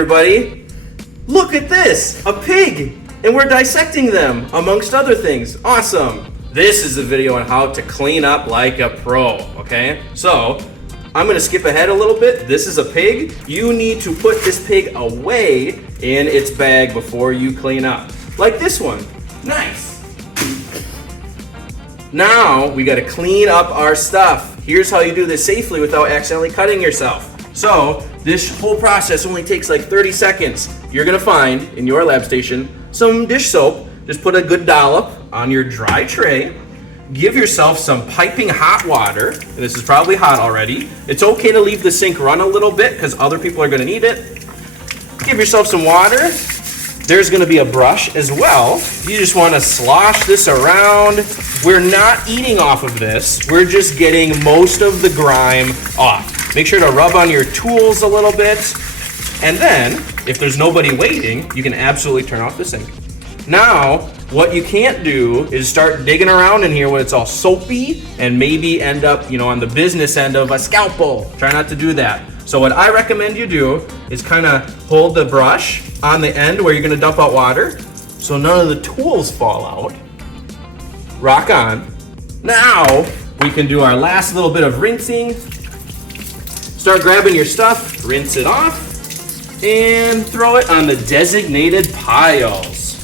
everybody! Look at this! A pig! And we're dissecting them, amongst other things. Awesome! This is a video on how to clean up like a pro, okay? So, I'm gonna skip ahead a little bit. This is a pig. You need to put this pig away in its bag before you clean up. Like this one. Nice! Now, we gotta clean up our stuff. Here's how you do this safely without accidentally cutting yourself. So, this whole process only takes like 30 seconds. You're gonna find, in your lab station, some dish soap. Just put a good dollop on your dry tray. Give yourself some piping hot water. This is probably hot already. It's okay to leave the sink run a little bit because other people are gonna need it. Give yourself some water. There's gonna be a brush as well. You just wanna slosh this around. We're not eating off of this. We're just getting most of the grime off. Make sure to rub on your tools a little bit. And then, if there's nobody waiting, you can absolutely turn off the sink. Now, what you can't do is start digging around in here when it's all soapy and maybe end up, on the business end of a scalpel. Try not to do that. So what I recommend you do is kind of hold the brush on the end where you're gonna dump out water so none of the tools fall out. Rock on. Now, we can do our last little bit of rinsing. Start grabbing your stuff, rinse it off, and throw it on the designated piles.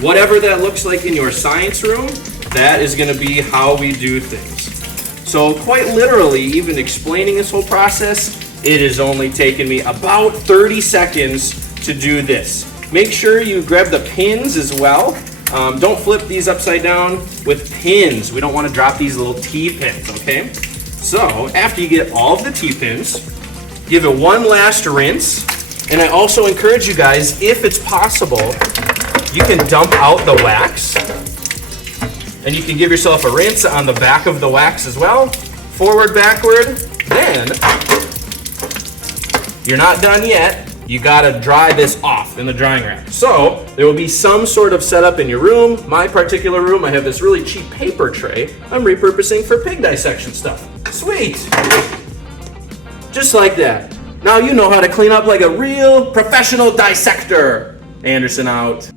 Whatever that looks like in your science room, that is gonna be how we do things. So quite literally, even explaining this whole process, it has only taken me about 30 seconds to do this. Make sure you grab the pins as well. Don't flip these upside down with pins. We don't wanna drop these little T-pins, okay? So after you get all of the T-pins, give it one last rinse. And I also encourage you guys, if it's possible, you can dump out the wax. And you can give yourself a rinse on the back of the wax as well. Forward, backward. Then, you're not done yet. You gotta dry this off in the drying rack. So, there will be some sort of setup in your room. My particular room, I have this really cheap paper tray I'm repurposing for pig dissection stuff. Sweet! Just like that. Now you know how to clean up like a real professional dissector. Anderson out.